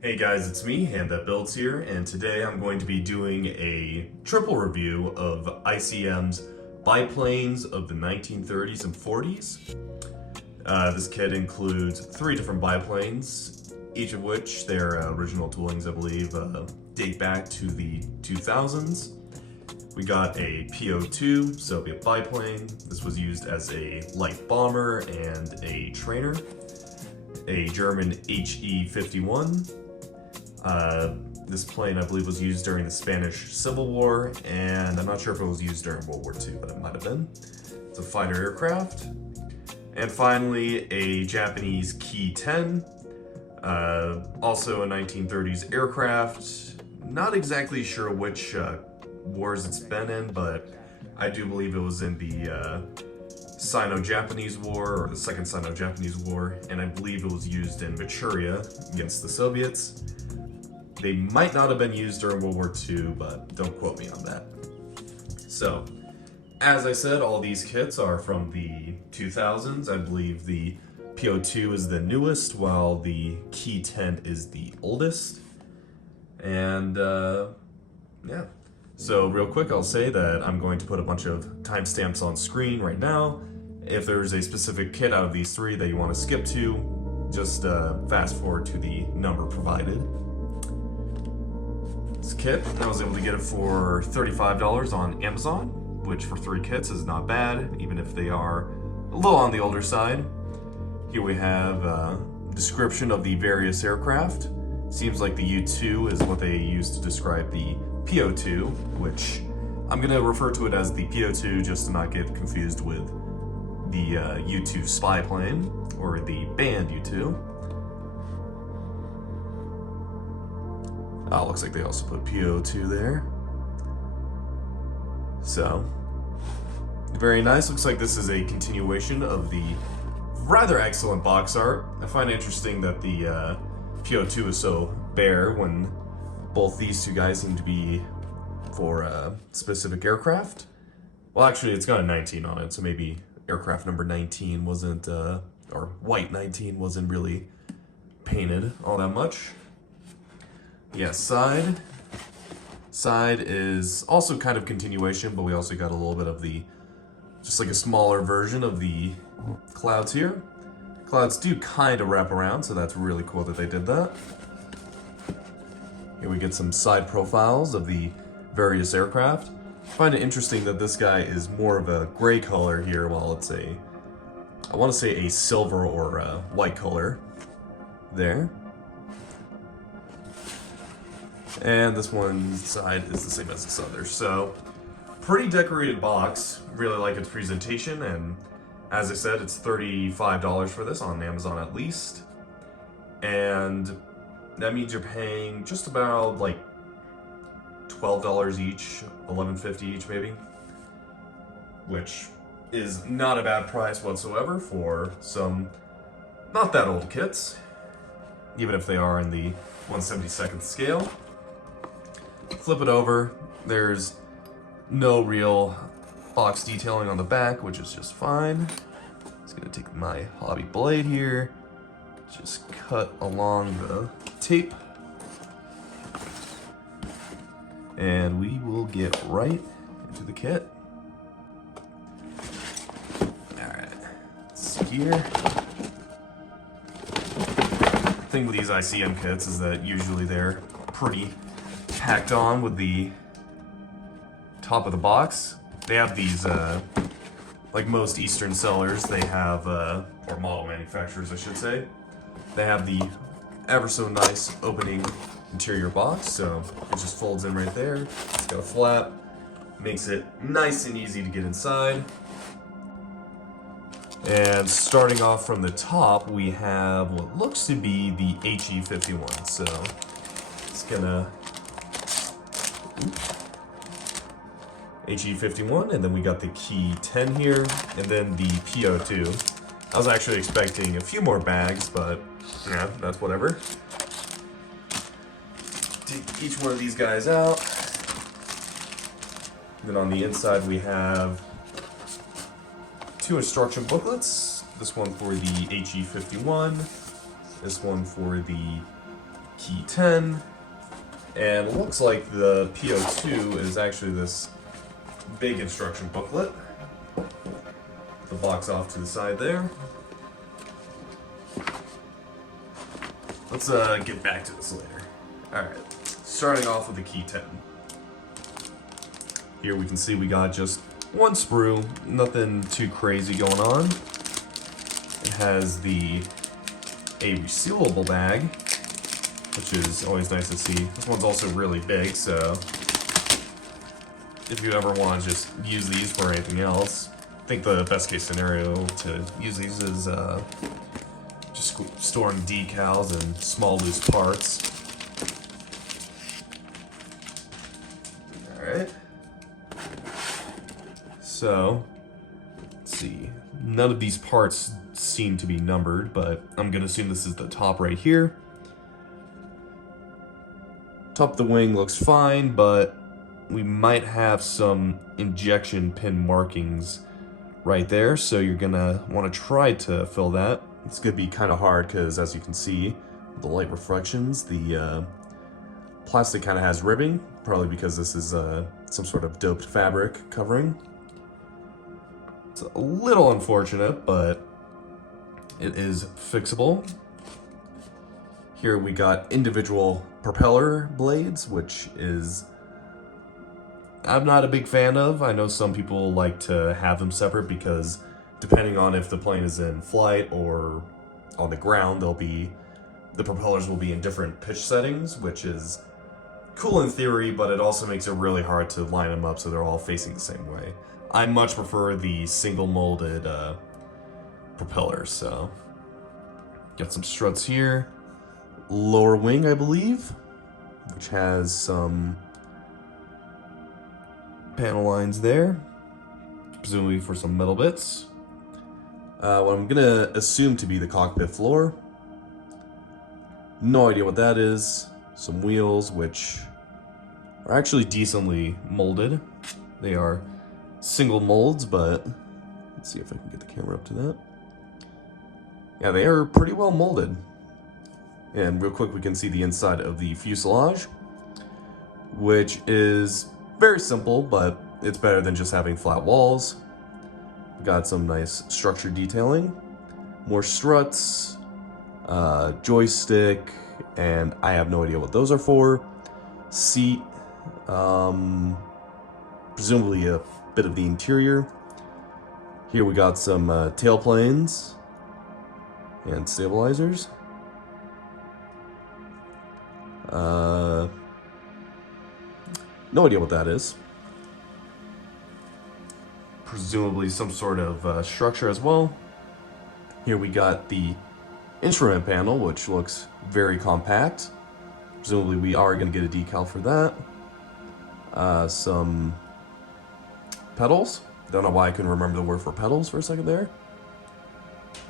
Hey guys, it's me, Hand That Builds here, and today I'm going to be doing a triple review of ICM's biplanes of the 1930s and 40s. This kit includes 3 different biplanes, each of which their original toolings, I believe, date back to the 2000s. We got a Po-2 Soviet biplane. This was used as a light bomber and a trainer. A German He-51. This plane, I believe, was used during the Spanish Civil War, and I'm not sure if it was used during World War II, but it might have been. It's a fighter aircraft. And finally, a Japanese Ki-10, also a 1930s aircraft. Not exactly sure which wars it's been in, but I do believe it was in the Sino-Japanese War, or the Second Sino-Japanese War, and I believe it was used in Manchuria against the Soviets. They might not have been used during World War II, but don't quote me on that. So, as I said, all these kits are from the 2000s. I believe the Po-2 is the newest, while the Ki-10 is the oldest. And, yeah. So, real quick, I'll say that I'm going to put a bunch of timestamps on screen right now. If there's a specific kit out of these 3 that you want to skip to, just fast forward to the number provided. This kit, I was able to get it for $35 on Amazon, which for 3 kits is not bad, even if they are a little on the older side. Here we have a description of the various aircraft. Seems like the U-2 is what they use to describe the Po-2, which I'm going to refer to it as the Po-2 just to not get confused with the U-2 spy plane, or the banned U-2. Oh, looks like they also put Po-2 there. So, very nice. Looks like this is a continuation of the rather excellent box art. I find it interesting that the Po-2 is so bare when both these 2 guys seem to be for specific aircraft. Well, actually, it's got a 19 on it, so maybe aircraft number 19 wasn't, or white 19 wasn't really painted all that much. Yeah, side is also kind of continuation, but we also got a little bit of the, just like a smaller version of the clouds here. Clouds do kind of wrap around, so that's really cool that they did that. Here we get some side profiles of the various aircraft. I find it interesting that this guy is more of a gray color here, while it's a, I want to say a silver or a white color there. And this one side is the same as this other. So, pretty decorated box. Really like its presentation, and as I said, it's $35 for this on Amazon at least. And that means you're paying just about like $12 each, $11.50 each maybe, which is not a bad price whatsoever for some not that old kits, even if they are in the 1/72nd scale. Flip it over, there's no real box detailing on the back, which is just fine. Just gonna take my hobby blade here, just cut along the tape, and we will get right into the kit. Alright, let's see here. The thing with these ICM kits is that usually they're pretty packed on with the top of the box. They have these, like most Eastern sellers, they have, or model manufacturers I should say, they have the ever so nice opening interior box, so it just folds in right there. It's got a flap, makes it nice and easy to get inside. And starting off from the top, we have what looks to be the He-51, so it's gonna He-51, and then we got the Ki-10 here, and then the Po-2. I was actually expecting a few more bags, but yeah, that's whatever. Take each one of these guys out. Then on the inside we have 2 instruction booklets. This one for the He-51, this one for the Ki-10, and it looks like the Po-2 is actually this big instruction booklet. The box off to the side there. Let's get back to this later. Alright, starting off with the Ki-10. Here we can see we got just one sprue, nothing too crazy going on. It has a resealable bag, which is always nice to see. This one's also really big, so if you ever want to just use these for anything else, I think the best case scenario to use these is just storing decals and small loose parts. Alright. So, let's see. None of these parts seem to be numbered, but I'm going to assume this is the top right here. Top of the wing looks fine, but we might have some injection pin markings right there, so you're going to want to try to fill that. It's going to be kind of hard because, as you can see, the light reflections, the plastic kind of has ribbing, probably because this is some sort of doped fabric covering. It's a little unfortunate, but it is fixable. Here we got individual propeller blades, which is I'm not a big fan of. I know some people like to have them separate because depending on if the plane is in flight or on the ground, the propellers will be in different pitch settings, which is cool in theory, but it also makes it really hard to line them up so they're all facing the same way. I much prefer the single molded propellers, so got some struts here. Lower wing, I believe, which has some panel lines there, presumably for some metal bits. What I'm gonna assume to be the cockpit floor. No idea what that is. Some wheels, which are actually decently molded. They are single molds, but let's see if I can get the camera up to that. Yeah, they are pretty well molded. And real quick, we can see the inside of the fuselage, which is very simple, but it's better than just having flat walls. We got some nice structure detailing, more struts, joystick, and I have no idea what those are for. Seat, presumably a bit of the interior. Here we got some tailplanes and stabilizers. No idea what that is. Presumably some sort of structure as well. Here we got the instrument panel, which looks very compact. Presumably we are going to get a decal for that. Some pedals. Don't know why I couldn't remember the word for pedals for a second there.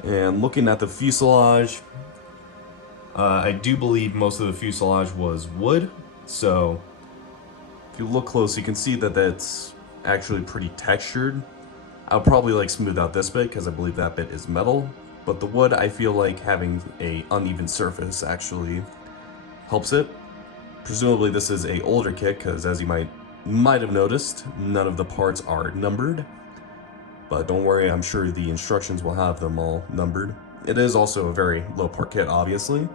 And looking at the fuselage, I do believe most of the fuselage was wood, so if you look close, you can see that that's actually pretty textured. I'll probably smooth out this bit because I believe that bit is metal, but the wood, I feel like having a uneven surface actually helps it. Presumably this is a older kit because, as you might have noticed, none of the parts are numbered. But don't worry, I'm sure the instructions will have them all numbered. It is also a very low part kit, obviously,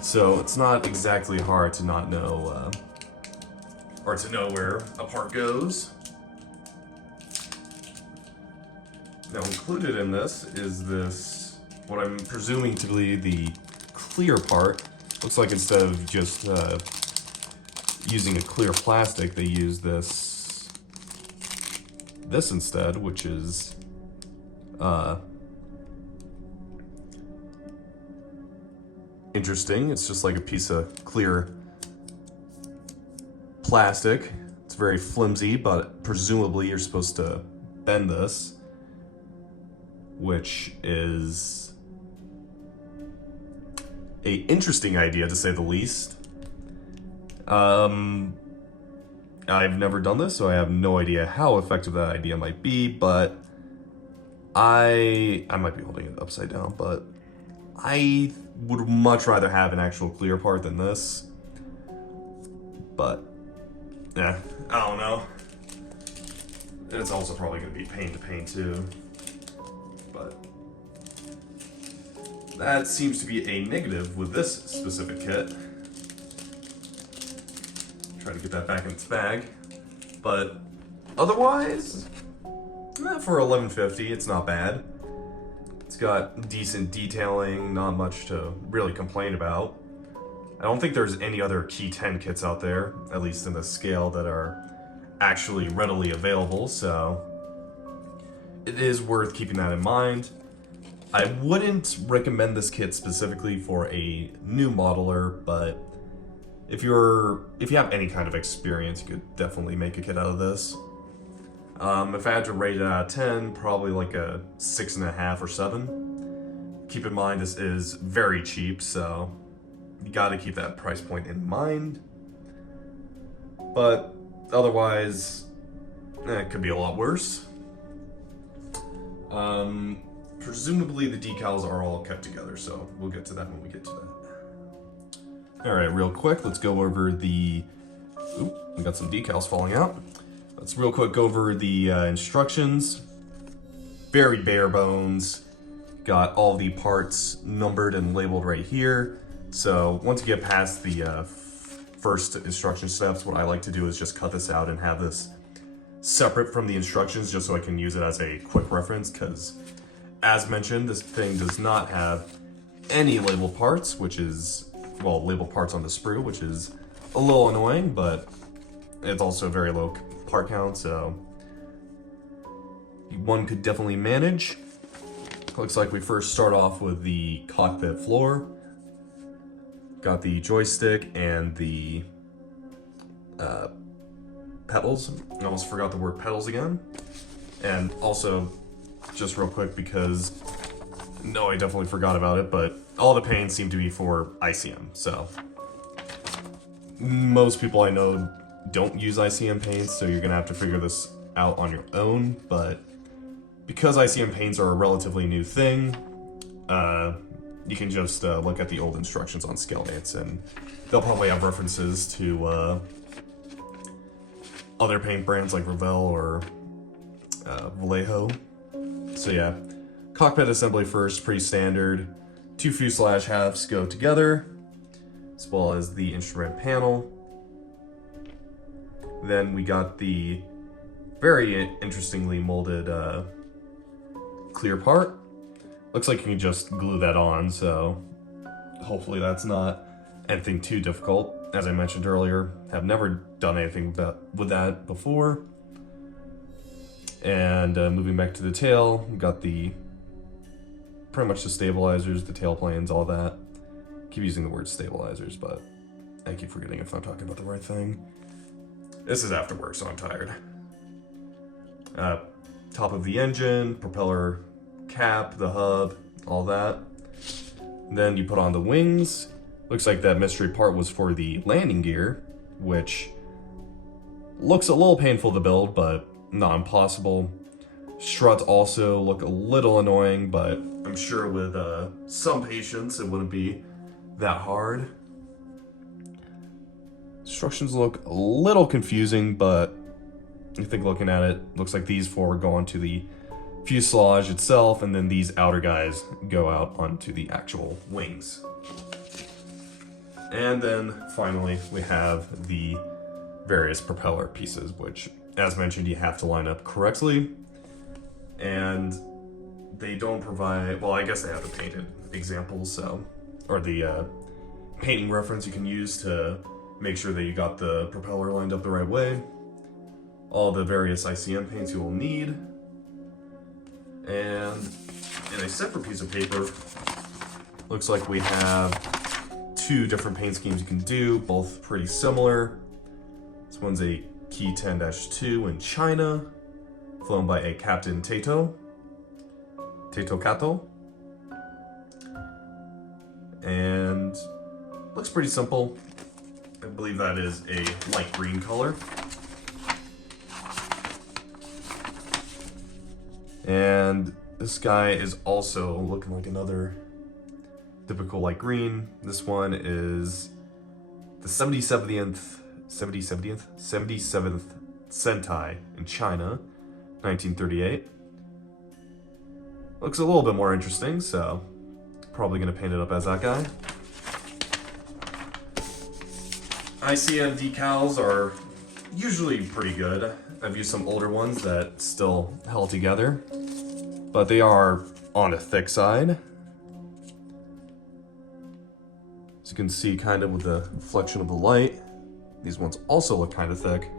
so it's not exactly hard to not know, or to know where a part goes. Now, included in this is this, what I'm presuming to be the clear part. Looks like instead of just using a clear plastic, they use this instead, which is interesting. It's just like a piece of clear plastic. It's very flimsy, but presumably you're supposed to bend this, which is a interesting idea to say the least. I've never done this, so I have no idea how effective that idea might be, but I might be holding it upside down, but I would much rather have an actual clear part than this. But, yeah, I don't know. It's also probably going to be pain to paint too. But that seems to be a negative with this specific kit. Try to get that back in its bag. But otherwise, for $11.50, it's not bad. It's got decent detailing, not much to really complain about. I don't think there's any other Ki-10 kits out there, at least in the scale, that are actually readily available, so it is worth keeping that in mind. I wouldn't recommend this kit specifically for a new modeler, but if you have any kind of experience, you could definitely make a kit out of this. If I had to rate it out of 10, probably like a 6.5 or 7. Keep in mind this is very cheap, so you gotta keep that price point in mind. But otherwise, it could be a lot worse. Presumably the decals are all kept together, so we'll get to that when we get to that. Alright, real quick, let's go over the... Oop, we got some decals falling out. Let's real quick go over the instructions. Very bare bones. Got all the parts numbered and labeled right here. So once you get past the first instruction steps, what I like to do is just cut this out and have this separate from the instructions just so I can use it as a quick reference, because as mentioned, this thing does not have any labeled parts, which is, well, labeled parts on the sprue, which is a little annoying, but it's also very low part count, so one could definitely manage. Looks like we first start off with the cockpit floor. Got the joystick and the pedals. I almost forgot the word pedals again. And also, just real quick, because no, I definitely forgot about it, but all the paints seem to be for ICM, so most people I know don't use ICM paints, so you're gonna have to figure this out on your own, but because ICM paints are a relatively new thing, you can just look at the old instructions on Scalemates, and they'll probably have references to other paint brands like Revell or Vallejo. So yeah, cockpit assembly first, pretty standard. 2 fuselage halves go together, as well as the instrument panel. Then we got the very interestingly molded clear part. Looks like you can just glue that on, so hopefully that's not anything too difficult. As I mentioned earlier, have never done anything with that before. And moving back to the tail, we got the pretty much the stabilizers, the tail planes, all that. Keep using the word stabilizers, but I keep forgetting if I'm talking about the right thing. This is after work, so I'm tired. Top of the engine, propeller cap, the hub, all that. Then you put on the wings. Looks like that mystery part was for the landing gear, which looks a little painful to build, but not impossible. Struts also look a little annoying, but I'm sure with some patience it wouldn't be that hard. Instructions look a little confusing, but I think looking at it, looks like these four go onto the fuselage itself, and then these outer guys go out onto the actual wings. And then finally we have the various propeller pieces, which, as mentioned, you have to line up correctly. And they don't provide, well, I guess they have the painted examples, so, or the painting reference you can use to make sure that you got the propeller lined up the right way. All the various ICM paints you will need. And in a separate piece of paper, looks like we have 2 different paint schemes you can do, both pretty similar. This one's a Ki-10-2 in China, flown by a Captain Tato Kato. And looks pretty simple. I believe that is a light green color. And this guy is also looking like another typical light green. This one is the 77th Sentai in China, 1938. Looks a little bit more interesting, so probably gonna paint it up as that guy. ICM decals are usually pretty good. I've used some older ones that still held together, but they are on a thick side. As you can see, kind of with the reflection of the light, these ones also look kind of thick,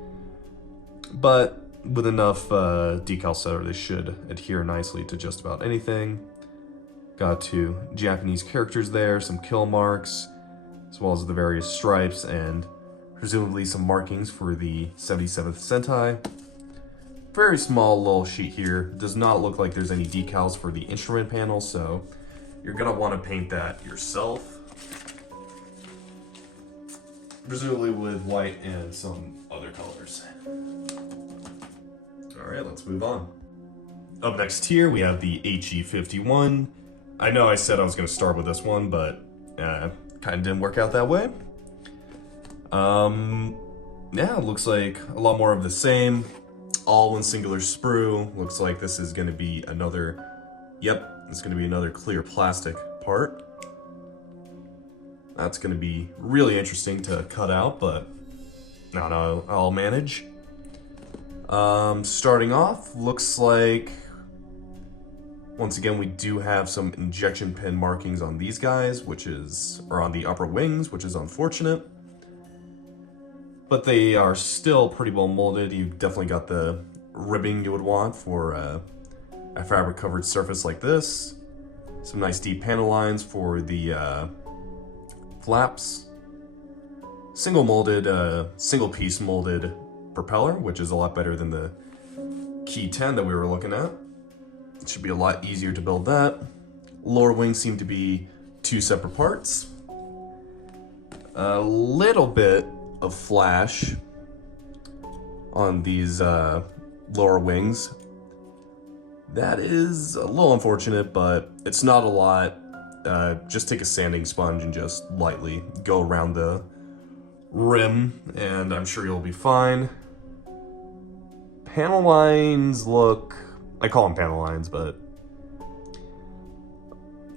but with enough decal setter, they should adhere nicely to just about anything. Got two Japanese characters there, some kill marks, as well as the various stripes and presumably some markings for the 77th Sentai. Very small little sheet here. Does not look like there's any decals for the instrument panel, so you're gonna want to paint that yourself. Presumably with white and some other colors. Alright, let's move on. Up next here, we have the He-51. I know I said I was going to start with this one, but kind of didn't work out that way. Yeah, it looks like a lot more of the same. All one singular sprue. Looks like this is going to be another, it's going to be another clear plastic part. That's going to be really interesting to cut out, but no, I'll manage. Starting off, looks like, once again, we do have some injection pin markings on these guys, or on the upper wings, which is unfortunate. But they are still pretty well molded. You've definitely got the ribbing you would want for a fabric covered surface like this. Some nice deep panel lines for the flaps. Single piece molded propeller, which is a lot better than the Ki-10 that we were looking at. It should be a lot easier to build that. Lower wings seem to be two separate parts. A little bit of flash on these lower wings. That is a little unfortunate, but it's not a lot. Just take a sanding sponge and just lightly go around the rim, and I'm sure you'll be fine. Panel lines look, I call them panel lines, but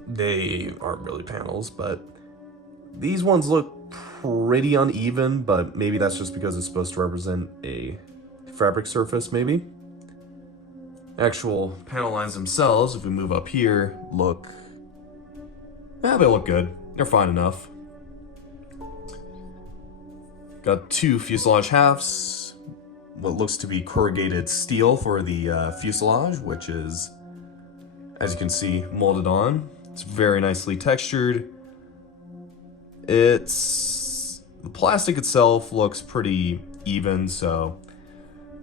they aren't really panels, but these ones look pretty uneven, but maybe that's just because it's supposed to represent a fabric surface, maybe. Actual panel lines themselves, if we move up here, they look good. They're fine enough. Got two fuselage halves. What looks to be corrugated steel for the fuselage, which is, as you can see, molded on. It's very nicely textured. The plastic itself looks pretty even, so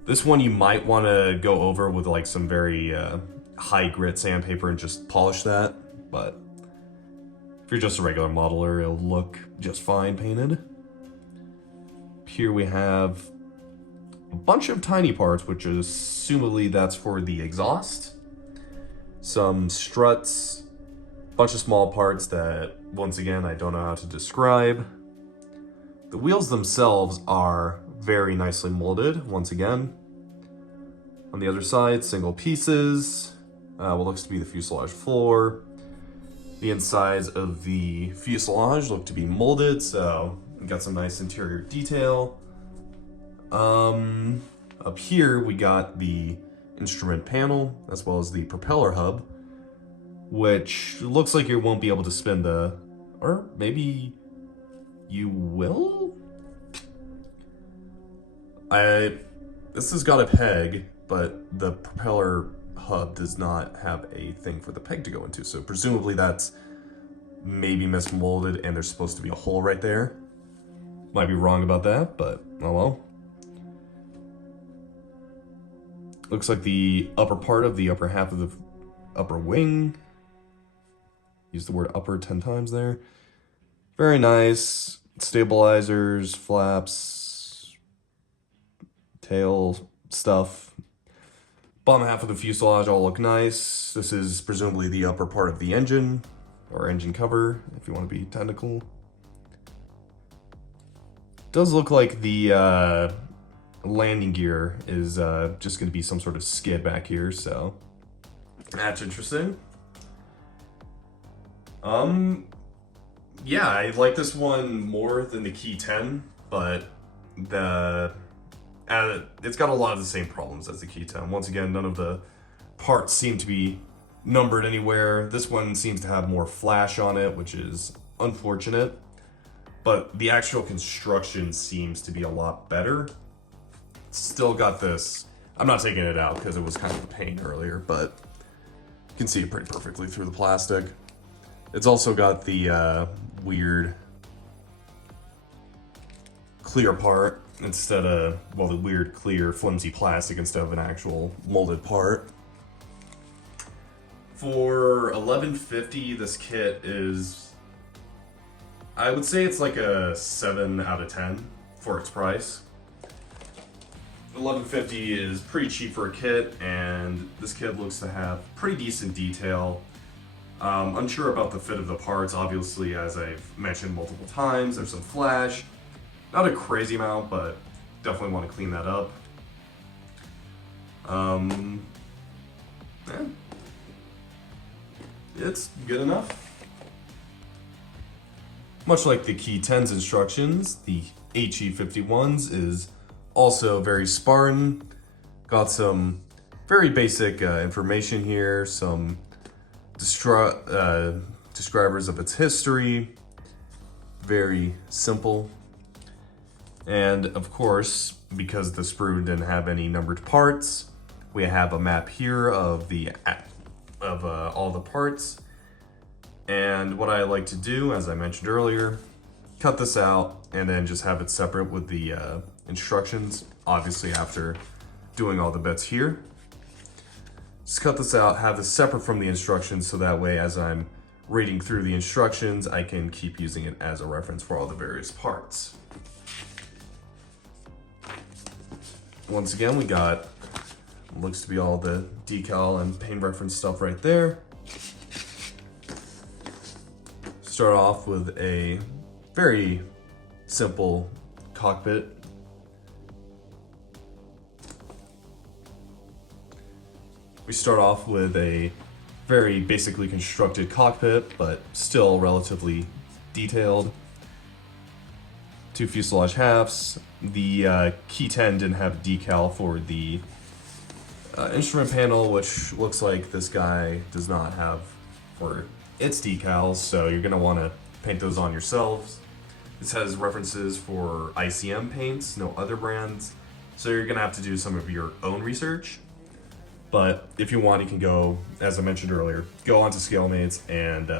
this one you might want to go over with like some very high grit sandpaper and just polish that, but if you're just a regular modeler, it'll look just fine painted. Here we have a bunch of tiny parts, which is assumably that's for the exhaust. Some struts, bunch of small parts that, once again, I don't know how to describe. The wheels themselves are very nicely molded, once again. On the other side, single pieces, what looks to be the fuselage floor. The insides of the fuselage look to be molded, so we got some nice interior detail. Up here we got the instrument panel as well as the propeller hub, which looks like you won't be able to spin or maybe you will? This has got a peg, but the propeller hub does not have a thing for the peg to go into, so presumably that's maybe mismolded and there's supposed to be a hole right there. Might be wrong about that, but oh well. Looks like the upper part of the upper half of the upper wing. Use the word upper 10 times there. Very nice. Stabilizers, flaps, tail stuff. Bottom half of the fuselage all look nice. This is presumably the upper part of the engine. or engine cover, if you want to be technical. Does look like the landing gear is just going to be some sort of skid back here, so that's interesting. Yeah, I like this one more than the Ki-10, but it's got a lot of the same problems as the Ki-10. Once again, none of the parts seem to be numbered anywhere. This one seems to have more flash on it, which is unfortunate, but the actual construction seems to be a lot better. Still got this. I'm not taking it out because it was kind of a pain earlier, but you can see it pretty perfectly through the plastic. It's also got the weird clear part instead of, well, the weird clear flimsy plastic instead of an actual molded part. For $11.50, this kit is, I would say it's like a 7 out of 10 for its price. $11.50 is pretty cheap for a kit, and this kit looks to have pretty decent detail. Unsure about the fit of the parts, obviously, as I've mentioned multiple times. There's some flash, not a crazy amount, but definitely want to clean that up. Yeah. It's good enough. Much like the Ki-10's instructions, the He-51's is also very Spartan. Got some very basic information here, some describers of its history, very simple. And of course, because the sprue didn't have any numbered parts, we have a map here of all the parts. And what I like to do, as I mentioned earlier, cut this out and then just have it separate with the instructions, obviously after doing all the bits here. Just cut this out, have this separate from the instructions, so that way as I'm reading through the instructions, I can keep using it as a reference for all the various parts. Once again, we got, looks to be all the decal and paint reference stuff right there. Start off with a very simple cockpit. We start off with a very basically constructed cockpit, but still relatively detailed. 2 fuselage halves. The Ki-10 didn't have a decal for the instrument panel, which looks like this guy does not have for its decals, so you're going to want to paint those on yourselves. This has references for ICM paints, no other brands, so you're going to have to do some of your own research. But if you want, you can go, as I mentioned earlier, go onto ScaleMates and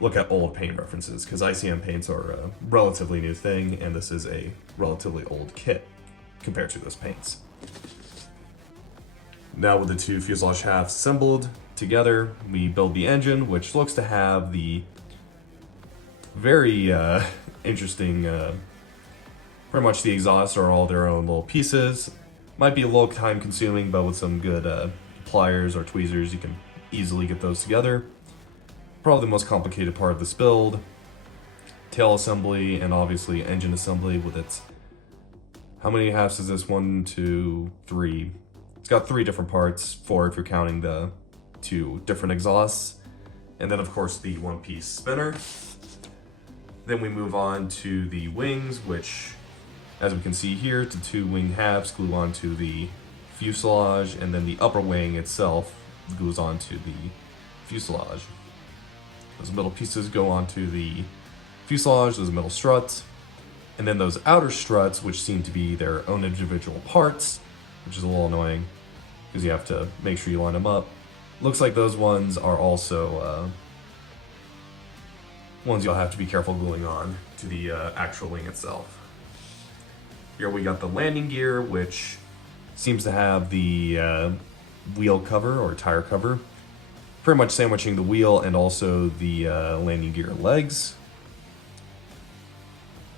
look at old paint references, because ICM paints are a relatively new thing, and this is a relatively old kit compared to those paints. Now with the 2 fuselage halves assembled together, we build the engine, which looks to have the very interesting, pretty much the exhausts are all their own little pieces. Might be a little time consuming, but with some good pliers or tweezers, you can easily get those together. Probably the most complicated part of this build. Tail assembly and obviously engine assembly with its, how many halves is this? 1, 2, 3. It's got 3 different parts, 4 if you're counting the 2 different exhausts. And then of course the one-piece spinner. Then we move on to the wings, which, as we can see here, the 2 wing halves glue onto the fuselage, and then the upper wing itself glues onto the fuselage. Those middle pieces go onto the fuselage, those middle struts, and then those outer struts, which seem to be their own individual parts, which is a little annoying because you have to make sure you line them up. Looks like those ones are also ones you'll have to be careful gluing on to the actual wing itself. Here we got the landing gear, which seems to have the wheel cover or tire cover, pretty much sandwiching the wheel and also the landing gear legs.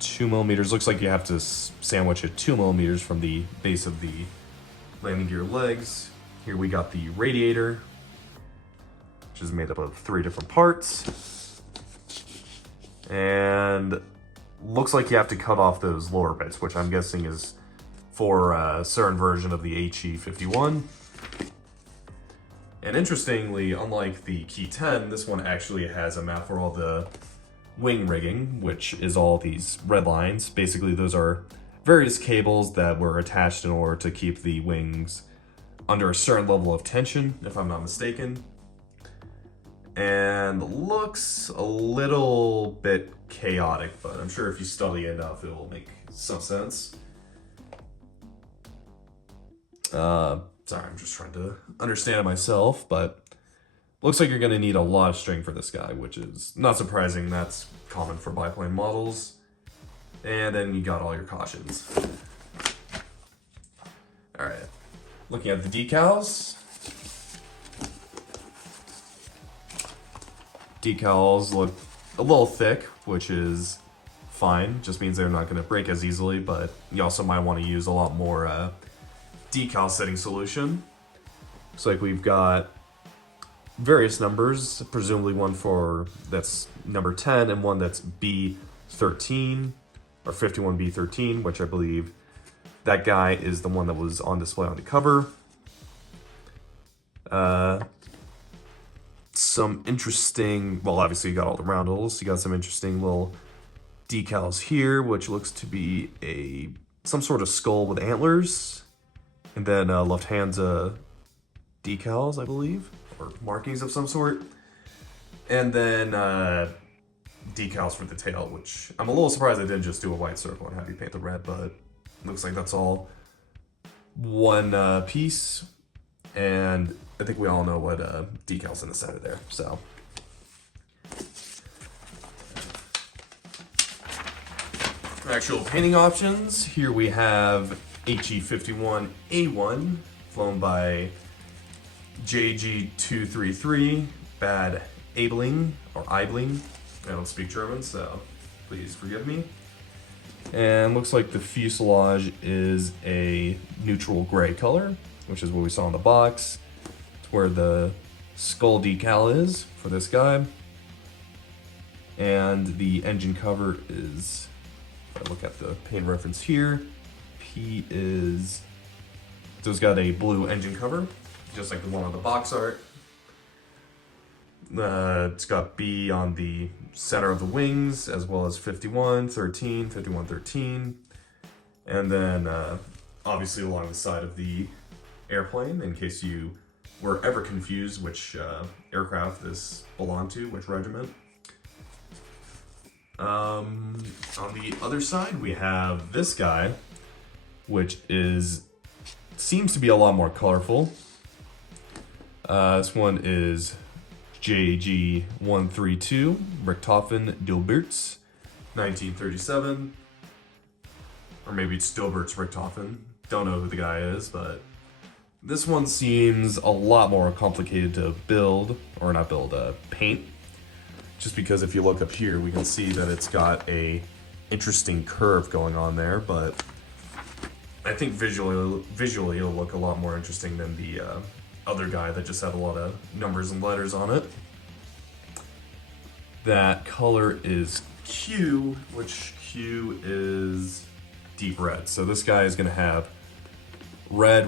2mm, looks like you have to sandwich it 2mm from the base of the landing gear legs. Here we got the radiator, which is made up of 3 different parts. And looks like you have to cut off those lower bits, which I'm guessing is for a certain version of the He-51. And interestingly, unlike the Ki-10, this one actually has a map for all the wing rigging, which is all these red lines. Basically, those are various cables that were attached in order to keep the wings under a certain level of tension, if I'm not mistaken. And looks a little bit chaotic, but I'm sure if you study enough, it will make some sense. Sorry, I'm just trying to understand it myself, but looks like you're going to need a lot of string for this guy, which is not surprising. That's common for biplane models. And then you got all your cautions. All right, looking at the decals. Decals look a little thick, which is fine. Just means they're not going to break as easily, but you also might want to use a lot more decal setting solution. Looks like we've got various numbers, presumably one for that's number 10 and one that's B13 or 51B13, which I believe that guy is the one that was on display on the cover. Some interesting, well, obviously you got all the roundels. You got some interesting little decals here, which looks to be some sort of skull with antlers. And then Lufthansa decals, I believe, or markings of some sort. And then decals for the tail, which I'm a little surprised I didn't just do a white circle and have you paint the red, but looks like that's all one piece. And I think we all know what decals in the center there, so. Actual painting options, here we have He-51A1, flown by JG233, Bad Aibling, or Aibling. I don't speak German, so please forgive me. And looks like the fuselage is a neutral gray color, which is what we saw in the box. It's where the skull decal is for this guy. And the engine cover is, if I look at the paint reference here, P is, so it's got a blue engine cover, just like the one on the box art. It's got B on the center of the wings, as well as 51, 13, 51, 13. And then obviously along the side of the airplane, in case you were ever confused which aircraft this belonged to, which regiment. On the other side, we have this guy, which seems to be a lot more colorful. This one is JG132, Richthofen Dilberts, 1937. Or maybe it's Dilberts Richthofen. Don't know who the guy is, but this one seems a lot more complicated to build, or not build, paint. Just because if you look up here, we can see that it's got a interesting curve going on there, but I think visually it'll look a lot more interesting than the other guy that just had a lot of numbers and letters on it. That color is Q, which Q is deep red. So this guy is going to have red,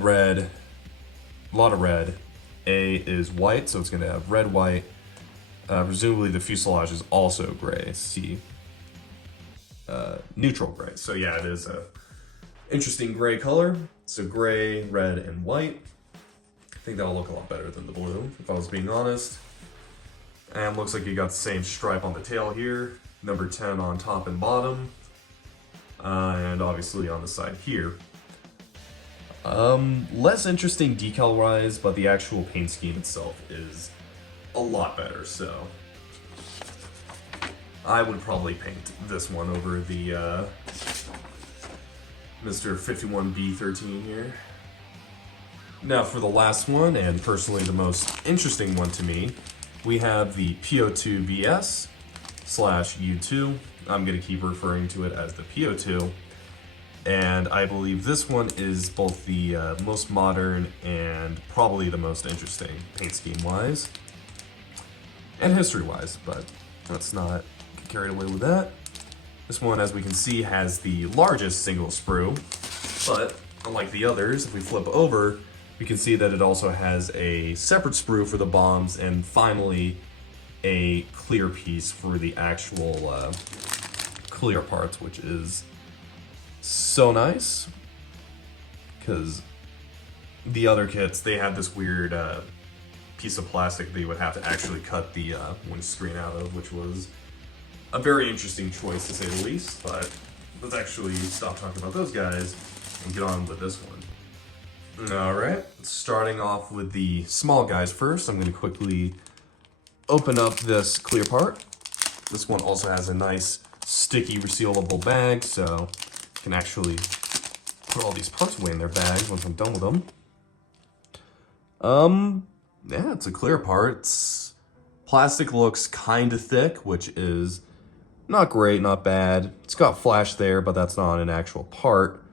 a lot of red. A is white, so it's going to have red, white. Presumably the fuselage is also gray. C, neutral gray. So yeah, it is a interesting gray color. So gray, red, and white. I think that'll look a lot better than the blue, if I was being honest. And looks like you got the same stripe on the tail here. Number 10 on top and bottom. And obviously on the side here. Less interesting decal-wise, but the actual paint scheme itself is a lot better, so I would probably paint this one over the Mr. 51B13 here. Now for the last one, and personally the most interesting one to me, we have the Po-2BS/U2. I'm going to keep referring to it as the Po-2. And I believe this one is both the most modern and probably the most interesting paint scheme-wise. and history-wise, but let's not get carried away with that. This one, as we can see, has the largest single sprue, but unlike the others, if we flip over, we can see that it also has a separate sprue for the bombs, and finally, a clear piece for the actual clear parts, which is so nice, because the other kits, they had this weird piece of plastic that you would have to actually cut the windscreen out of, which was a very interesting choice to say the least. But let's actually stop talking about those guys and get on with this one. Alright, starting off with the small guys first, I'm going to quickly open up this clear part. This one also has a nice sticky resealable bag, so you can actually put all these parts away in their bag once I'm done with them. Yeah, it's a clear part. Plastic looks kind of thick, which is not great, not bad. It's got flash there, but that's not an actual part.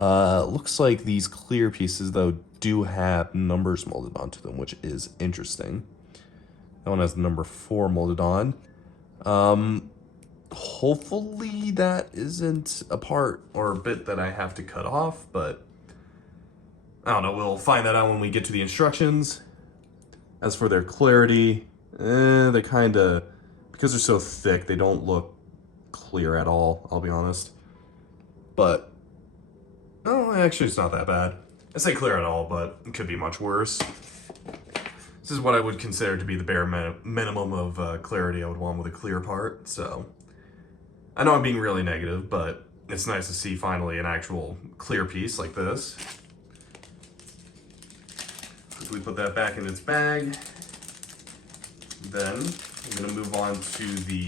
Looks like these clear pieces, though, do have numbers molded onto them, which is interesting. That one has the number 4 molded on. Hopefully that isn't a part or a bit that I have to cut off, but I don't know, we'll find that out when we get to the instructions. As for their clarity, they kind of, because they're so thick, they don't look clear at all, I'll be honest. But, oh, actually it's not that bad. I say clear at all, but it could be much worse. This is what I would consider to be the bare minimum of clarity I would want with a clear part, so. I know I'm being really negative, but it's nice to see finally an actual clear piece like this. Quickly put that back in its bag. Then I'm going to move on to the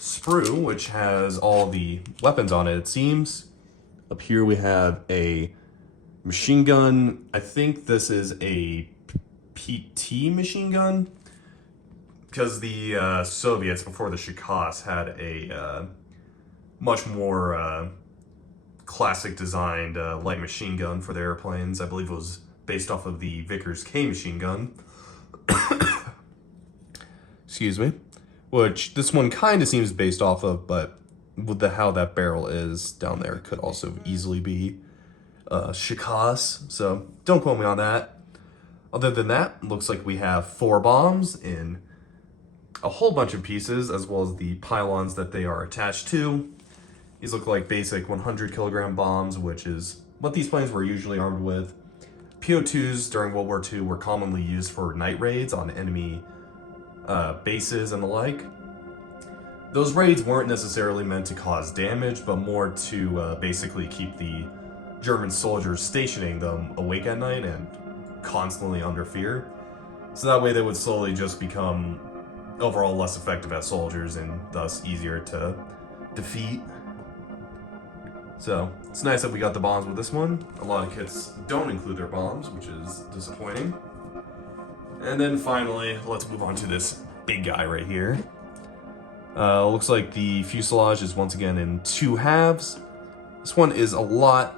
sprue, which has all the weapons on it, it seems. Up here we have a machine gun. I think this is a PT machine gun, because the Soviets before the Shikas had a much more classic designed light machine gun for their airplanes. I believe it was based off of the Vickers K machine gun. Excuse me. Which this one kind of seems based off of, but with how that barrel is down there, it could also easily be Shikas. So don't quote me on that. Other than that, looks like we have 4 bombs in a whole bunch of pieces, as well as the pylons that they are attached to. These look like basic 100 kilogram bombs, which is what these planes were usually armed with. Po-2s during World War II were commonly used for night raids on enemy bases and the like. Those raids weren't necessarily meant to cause damage, but more to basically keep the German soldiers stationing them awake at night and constantly under fear. So that way they would slowly just become overall less effective as soldiers and thus easier to defeat. So it's nice that we got the bombs with this one. A lot of kits don't include their bombs, which is disappointing. And then finally, let's move on to this big guy right here. Looks like the fuselage is once again in 2 halves. This one is a lot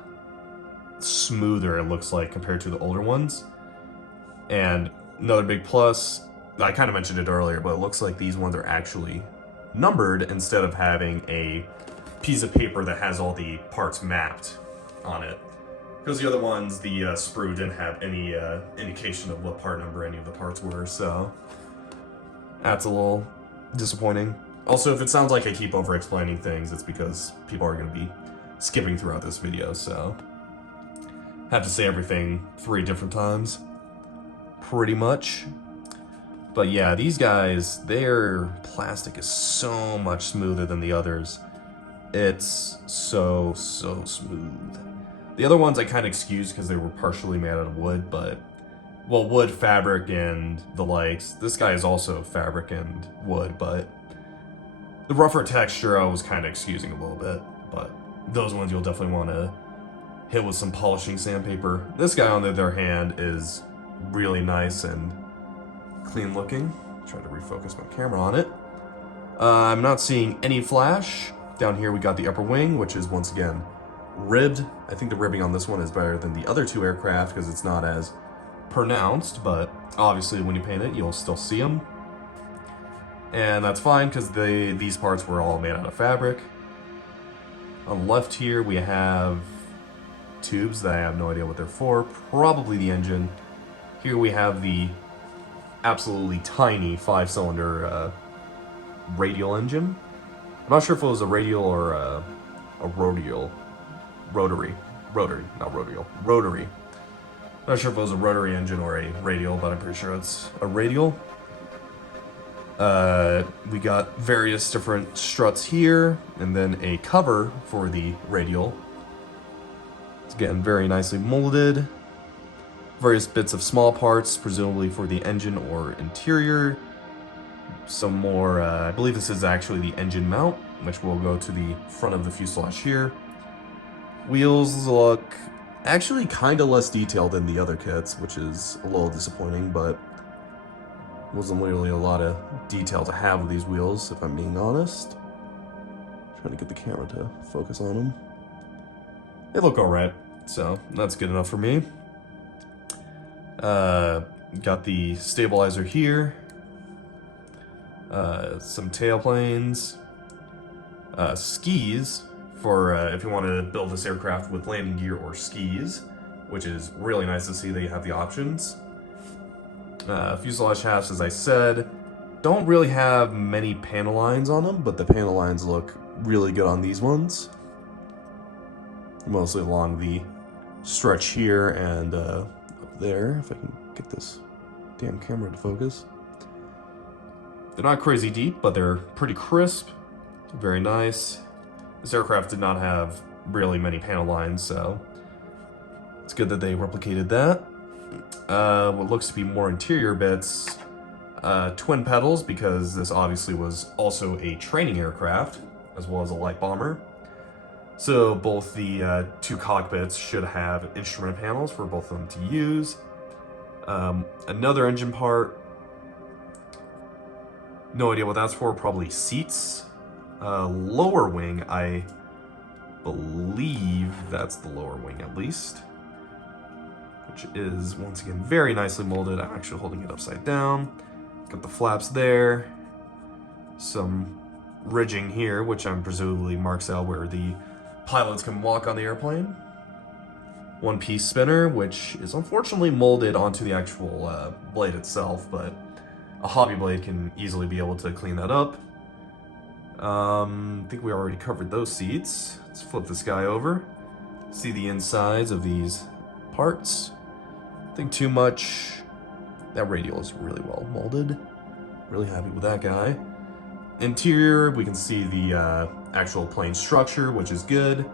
smoother, it looks like, compared to the older ones. And another big plus, I kind of mentioned it earlier, but it looks like these ones are actually numbered instead of having a piece of paper that has all the parts mapped on it. Because the other ones, the sprue didn't have any indication of what part number any of the parts were, so that's a little disappointing. Also, if it sounds like I keep over-explaining things, it's because people are going to be skipping throughout this video, so I have to say everything 3 different times, pretty much. But yeah, these guys, their plastic is so much smoother than the others. It's so smooth. The other ones I kind of excuse because they were partially made out of wood, but, well, wood, fabric, and the likes. This guy is also fabric and wood, but the rougher texture I was kind of excusing a little bit. But those ones you'll definitely want to hit with some polishing sandpaper. This guy, on the other hand, is really nice and clean looking. Try to refocus my camera on it. I'm not seeing any flash. Down here we got the upper wing, which is once again ribbed. I think the ribbing on this one is better than the other 2 aircraft because it's not as pronounced, but obviously when you paint it, you'll still see them. And that's fine because these parts were all made out of fabric. On the left here, we have tubes that I have no idea what they're for, probably the engine. Here we have the absolutely tiny 5-cylinder radial engine. I'm not sure if it was a radial or a rotary. Not sure if it was a rotary engine or a radial, but I'm pretty sure it's a radial. We got various different struts here, and then a cover for the radial. It's again very nicely molded. Various bits of small parts, presumably for the engine or interior. Some more, I believe this is actually the engine mount, which will go to the front of the fuselage here. Wheels look actually kind of less detailed than the other kits, which is a little disappointing, but wasn't really a lot of detail to have with these wheels, if I'm being honest. Trying to get the camera to focus on them. They look alright, so that's good enough for me. Got the stabilizer here. Some tailplanes. Skis for if you want to build this aircraft with landing gear or skis, which is really nice to see that you have the options. Fuselage shafts, as I said, don't really have many panel lines on them, but the panel lines look really good on these ones. Mostly along the stretch here and up there, if I can get this damn camera to focus. They're not crazy deep, but they're pretty crisp, very nice. This aircraft did not have really many panel lines, so it's good that they replicated that. What looks to be more interior bits, twin pedals, because this obviously was also a training aircraft, as well as a light bomber. So both the two cockpits should have instrument panels for both of them to use. Another engine part, no idea what that's for, probably seats. Lower wing, I believe that's the lower wing at least, which is once again very nicely molded. I'm actually holding it upside down. Got the flaps there, some ridging here, which I'm presumably marks out where the pilots can walk on the airplane. One-piece spinner, which is unfortunately molded onto the actual blade itself, but a hobby blade can easily be able to clean that up. I think we already covered those seats. Let's flip this guy over. See the insides of these parts. Think too much. That radial is really well molded. Really happy with that guy. Interior, we can see the actual plane structure, which is good.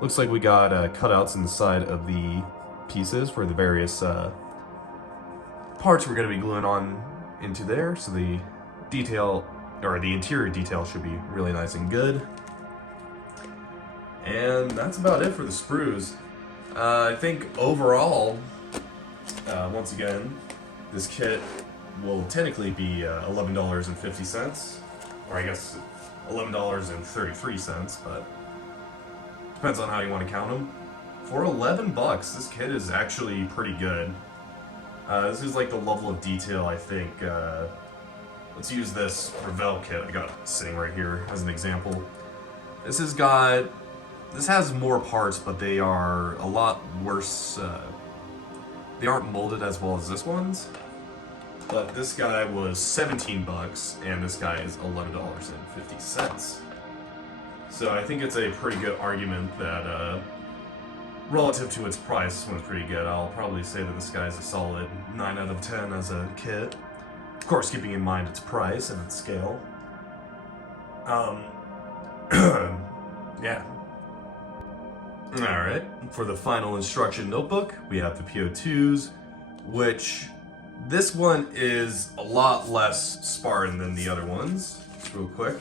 Looks like we got cutouts in the side of the pieces for the various parts we're going to be gluing on into there. So the detail, or the interior detail, should be really nice and good. And that's about it for the sprues. I think overall, once again, this kit will technically be $11.50, or I guess $11.33, but depends on how you want to count them. For 11 bucks, this kit is actually pretty good. This is like the level of detail, I think. Let's use this Revell kit I got sitting right here as an example. This has more parts, but they are a lot worse. They aren't molded as well as this one's. But this guy was 17 bucks, and this guy is $11.50. So I think it's a pretty good argument that, relative to its price, this one's pretty good. I'll probably say that this guy is a solid 9 out of 10 as a kit. Of course, keeping in mind its price and its scale. Yeah. Alright, for the final instruction notebook, we have the Po-2s, which this one is a lot less Spartan than the other ones. Just real quick.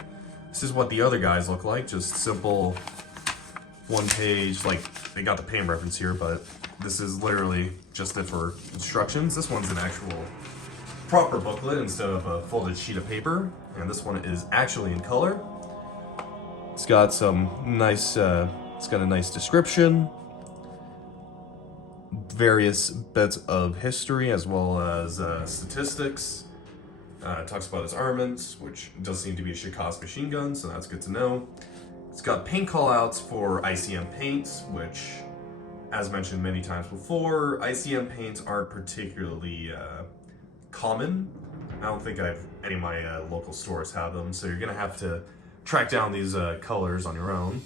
This is what the other guys look like, just simple one page, like they got the paint reference here, but this is literally just it for instructions. This one's an actual proper booklet instead of a folded sheet of paper, and this one is actually in color. It's got some nice, it's got a nice description, various bits of history as well as statistics. It talks about his armaments, which does seem to be a Shikaz machine gun, so that's good to know. It's got paint callouts for ICM paints, which, as mentioned many times before, ICM paints aren't particularly common. I don't think any of my local stores have them, so you're gonna have to track down these colors on your own.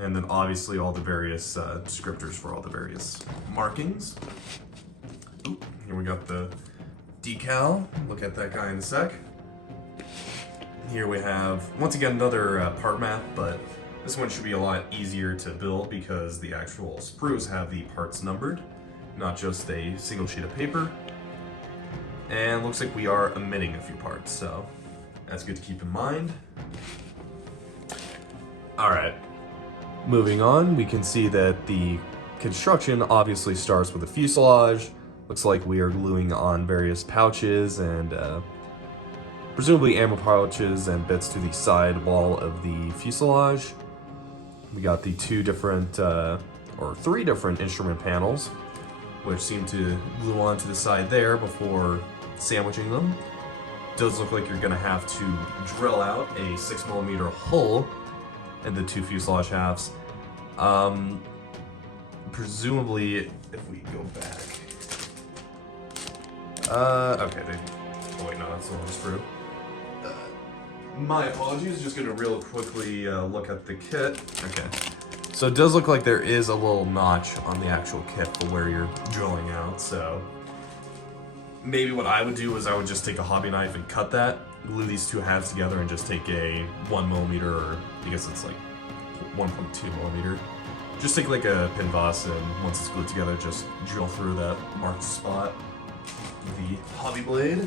And then obviously all the various descriptors for all the various markings. Oop, here we got the decal. Look at that guy in a sec. Here we have, once again, another part map, but this one should be a lot easier to build because the actual sprues have the parts numbered, not just a single sheet of paper. And looks like we are omitting a few parts, so that's good to keep in mind. Alright, moving on, we can see that the construction obviously starts with a fuselage. Looks like we are gluing on various pouches and presumably ammo pouches and bits to the side wall of the fuselage. We got the three different instrument panels, which seem to glue onto the side there before sandwiching them. Does look like you're gonna have to drill out a 6mm hole in the two fuselage halves. Presumably, if we go back. Okay, oh wait, no, that's the wrong screw. My apologies, just gonna real quickly look at the kit. Okay, so it does look like there is a little notch on the actual kit for where you're drilling out, so maybe what I would do is I would just take a hobby knife and cut that, glue these two halves together, and just take a 1mm, or I guess it's like 1.2mm. Just take like a pin boss, and once it's glued together, just drill through that marked spot with the hobby blade.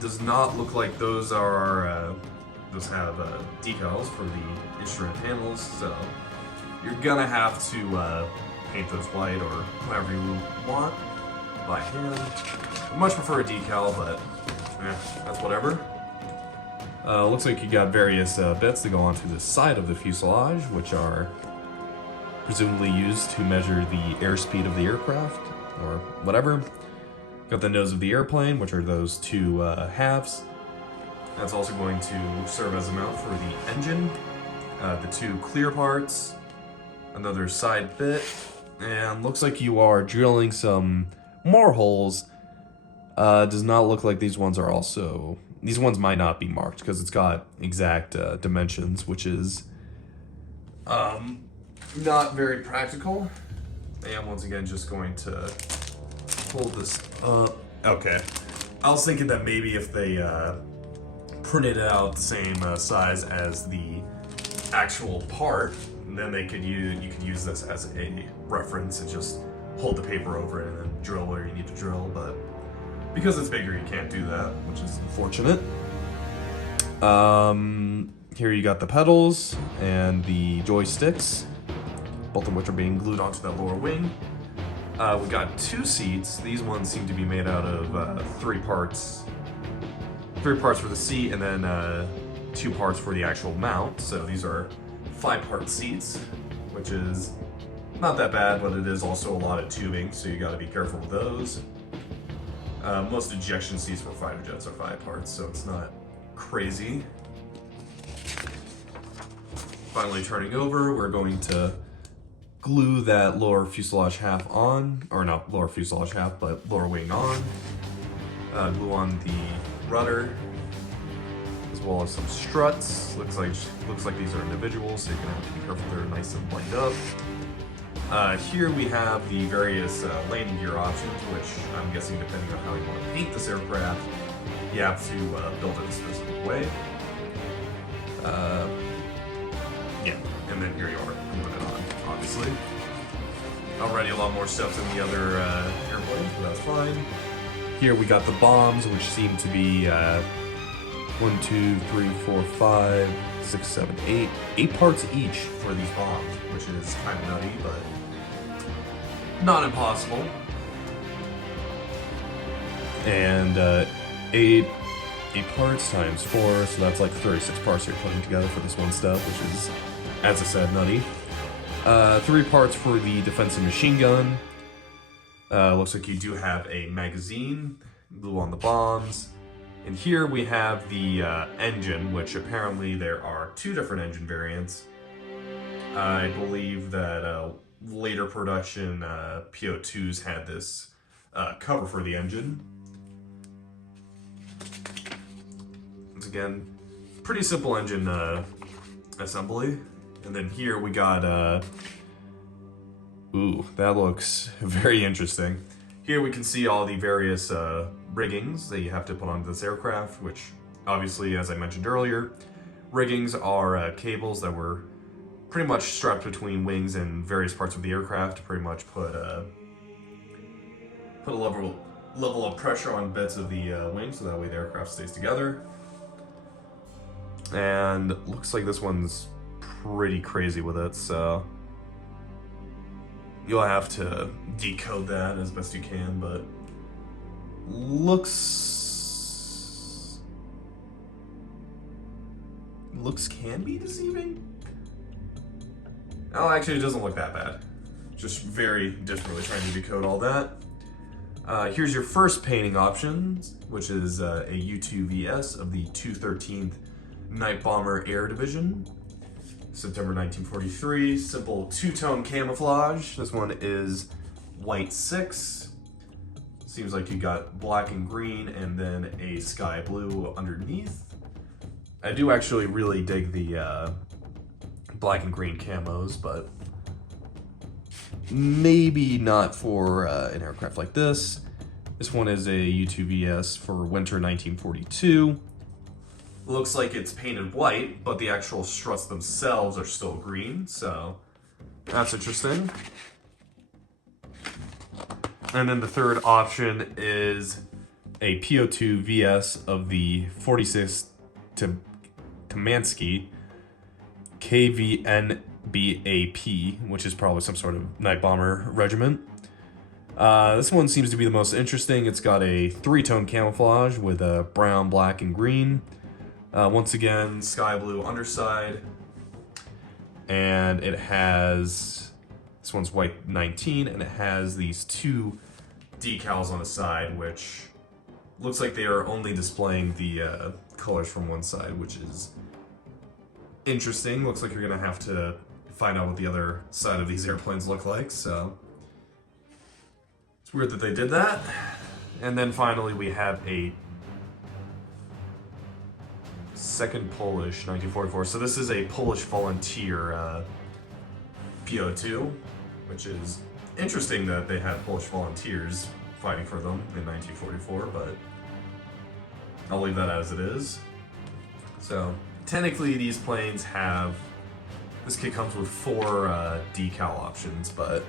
Does not look like those are, those have decals for the instrument panels, so you're gonna have to paint those white or whatever you want by hand. I much prefer a decal, but that's whatever. Looks like you got various bits that go onto the side of the fuselage, which are presumably used to measure the airspeed of the aircraft, or whatever. Got the nose of the airplane, which are those two halves. That's also going to serve as a mount for the engine. The two clear parts, another side bit, and looks like you are drilling some more holes. Does not look like these ones are also... These ones might not be marked because it's got exact dimensions, which is not very practical. And once again, just going to hold this up. Okay. I was thinking that maybe if they printed it out the same size as the actual part, then they could you could use this as a reference and just hold the paper over it and then drill where you need to drill, but because it's bigger, you can't do that, which is unfortunate. Here you got the pedals and the joysticks, both of which are being glued onto that lower wing. We got two seats. These ones seem to be made out of three parts. Three parts for the seat and then 2 parts for the actual mount. So these are 5-part seats, which is not that bad, but it is also a lot of tubing, so you gotta be careful with those. Most ejection seats for fighter jets are 5 parts, so it's not crazy. Finally turning over, we're going to glue that lower fuselage half on, or not lower fuselage half, but lower wing on. Glue on the rudder, as well as some struts. Looks like these are individuals, so you're gonna have to be careful they're nice and lined up. Here we have the various landing gear options, which I'm guessing depending on how you want to paint this aircraft, you have to build it a specific way. Yeah, and then here you are, gluing it on, obviously. Already a lot more stuff than the other airplanes, but that's fine. Here we got the bombs, which seem to be 1, 2, 3, 4, 5, 6, 7, 8. 8 parts each for these bombs, which is kind of nutty, but not impossible. And 8 parts times 4, so that's like 36 parts you're putting together for this one stuff, which is, as I said, nutty. 3 parts for the defensive machine gun. Looks like you do have a magazine, glue on the bombs. And here we have the engine, which apparently there are 2 different engine variants. I believe that later production Po-2s had this cover for the engine. Once again, pretty simple engine assembly. And then here we got, ooh, that looks very interesting. Here we can see all the various riggings that you have to put onto this aircraft, which obviously, as I mentioned earlier, riggings are cables that were pretty much strapped between wings and various parts of the aircraft to pretty much put a level of pressure on bits of the wing, so that way the aircraft stays together. And looks like this one's pretty crazy with it, so you'll have to decode that as best you can, but looks can be deceiving. Oh, actually, it doesn't look that bad. Just just really trying to decode all that. Here's your first painting option, which is a U2VS of the 213th Night Bomber Air Division, September 1943. Simple 2-tone camouflage. This one is white 6. Seems like you got black and green and then a sky blue underneath. I do actually really dig the black and green camos, but maybe not for an aircraft like this. This one is a U2VS for winter 1942. Looks like it's painted white, but the actual struts themselves are still green, so that's interesting. And then the third option is a Po-2 VS of the 46th Tamansky KVNBAP, which is probably some sort of night bomber regiment. This one seems to be the most interesting. It's got a 3-tone camouflage with a brown, black, and green. Once again, sky blue underside. And it has, this one's white 19, and it has these 2 decals on the side, which looks like they are only displaying the colors from one side, which is interesting. Looks like you're gonna have to find out what the other side of these airplanes look like, so it's weird that they did that. And then finally we have a second Polish 1944. So this is a Polish volunteer Po-2, which is interesting that they had Polish volunteers fighting for them in 1944, but I'll leave that as it is. So technically these planes have, this kit comes with 4 decal options, but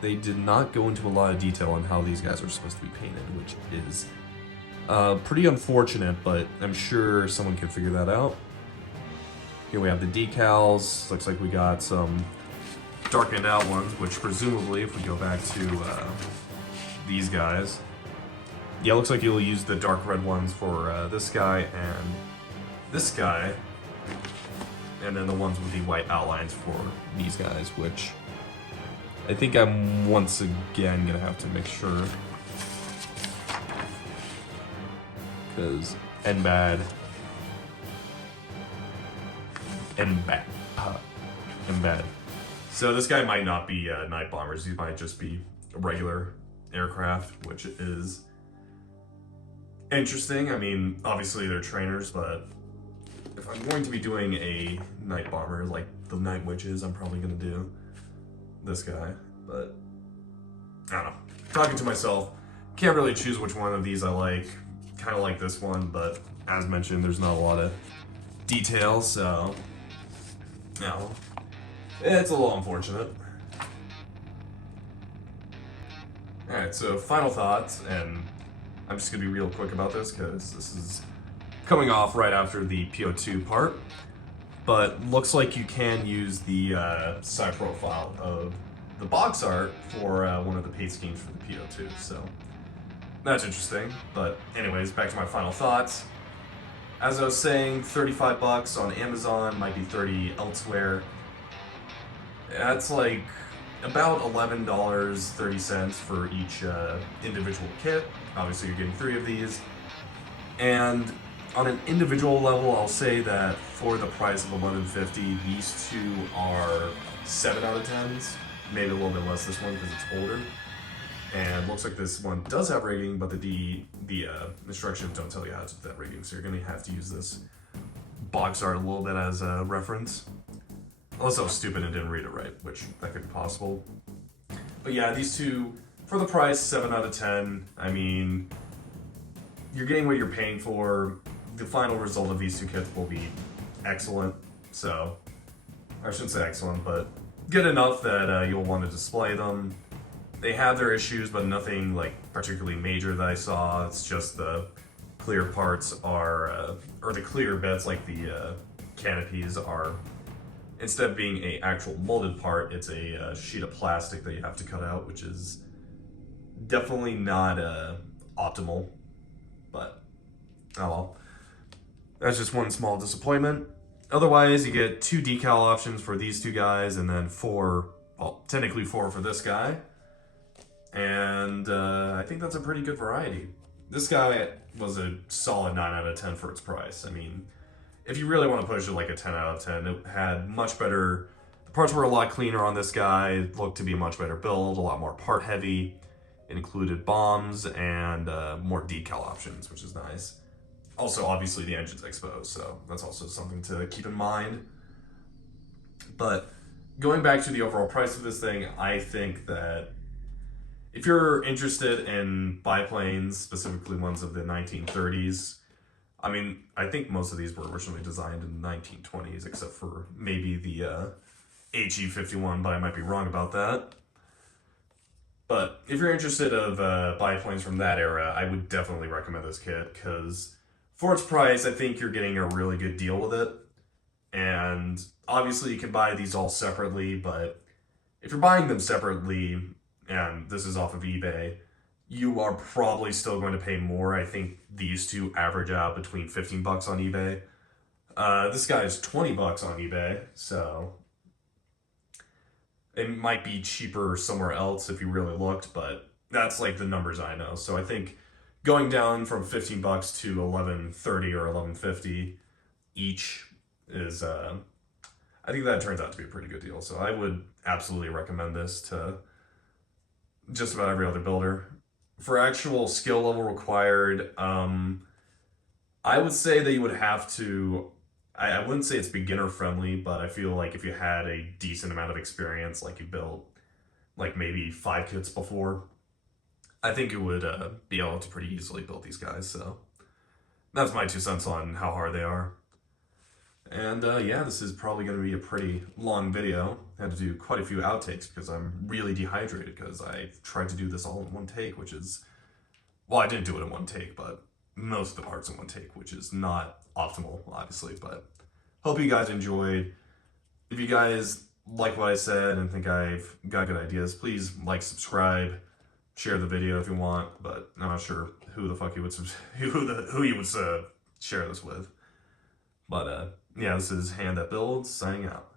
they did not go into a lot of detail on how these guys are supposed to be painted, which is pretty unfortunate, but I'm sure someone can figure that out. Here we have the decals. Looks like we got some darkened out ones, which presumably, if we go back to these guys, yeah, looks like you'll use the dark red ones for this guy and this guy, and then the ones with the white outlines for these guys, which I think I'm once again gonna have to make sure, because NBAD. So this guy might not be night bombers. He might just be a regular aircraft, which is interesting. I mean, obviously they're trainers, but if I'm going to be doing a night bomber like the Night Witches, I'm probably gonna do this guy. But I don't know. Talking to myself, can't really choose which one of these I like. Kind of like this one, but as mentioned, there's not a lot of details, so you know, it's a little unfortunate. Alright, so final thoughts, and I'm just gonna be real quick about this because this is coming off right after the Po-2 part, but looks like you can use the side profile of the box art for one of the paint schemes for the Po-2, so that's interesting. But anyways, back to my final thoughts. As I was saying, 35 bucks on Amazon, might be 30 elsewhere. That's like about $11.30 for each individual kit. Obviously, you're getting 3 of these. And on an individual level, I'll say that for the price of $11.50, these two are 7 out of 10s. Maybe a little bit less this one because it's older. And looks like this one does have rating, but the instructions don't tell you how to do that rating, so you're going to have to use this box art a little bit as a reference. Unless I was stupid and didn't read it right, which that could be possible. But yeah, these two, for the price, 7 out of 10. I mean, you're getting what you're paying for. The final result of these two kits will be excellent. So, I shouldn't say excellent, but good enough that you'll want to display them. They have their issues, but nothing like particularly major that I saw. It's just the clear parts are, or the clear bits like the canopies are, instead of being a actual molded part, it's a sheet of plastic that you have to cut out, which is definitely not optimal, but oh well. That's just one small disappointment. Otherwise, you get 2 decal options for these two guys, and then 4, well, technically 4 for this guy. And I think that's a pretty good variety. This guy was a solid 9 out of 10 for its price. I mean, if you really want to push it like a 10 out of 10, it had much better, the parts were a lot cleaner on this guy. It looked to be a much better build, a lot more part heavy. It included bombs and more decal options, which is nice. Also, obviously, the engine's exposed, so that's also something to keep in mind. But going back to the overall price of this thing, I think that if you're interested in biplanes, specifically ones of the 1930s, I mean, I think most of these were originally designed in the 1920s, except for maybe the He-51, but I might be wrong about that. But if you're interested of biplanes from that era, I would definitely recommend this kit, because for its price, I think you're getting a really good deal with it. And obviously you can buy these all separately, but if you're buying them separately, and this is off of eBay, you are probably still going to pay more. I think these two average out between 15 bucks on eBay. This guy is 20 bucks on eBay, so it might be cheaper somewhere else if you really looked, but that's like the numbers I know. So I think going down from 15 bucks to 11.30 or 11.50 each is, I think that turns out to be a pretty good deal. So I would absolutely recommend this to just about every other builder. For actual skill level required, I would say that you would have to, I wouldn't say it's beginner friendly, but I feel like if you had a decent amount of experience, like you built like maybe 5 kits before, I think you would be able to pretty easily build these guys. So that's my 2 cents on how hard they are. And yeah, this is probably going to be a pretty long video. I had to do quite a few outtakes because I'm really dehydrated, because I tried to do this all in one take, which is, well, I didn't do it in one take, but most of the parts in one take, which is not optimal, obviously. But hope you guys enjoyed. If you guys like what I said and think I've got good ideas, please like, subscribe, share the video if you want. But I'm not sure who the fuck you would who you would share this with. But yeah, this is Hand That Builds, signing out.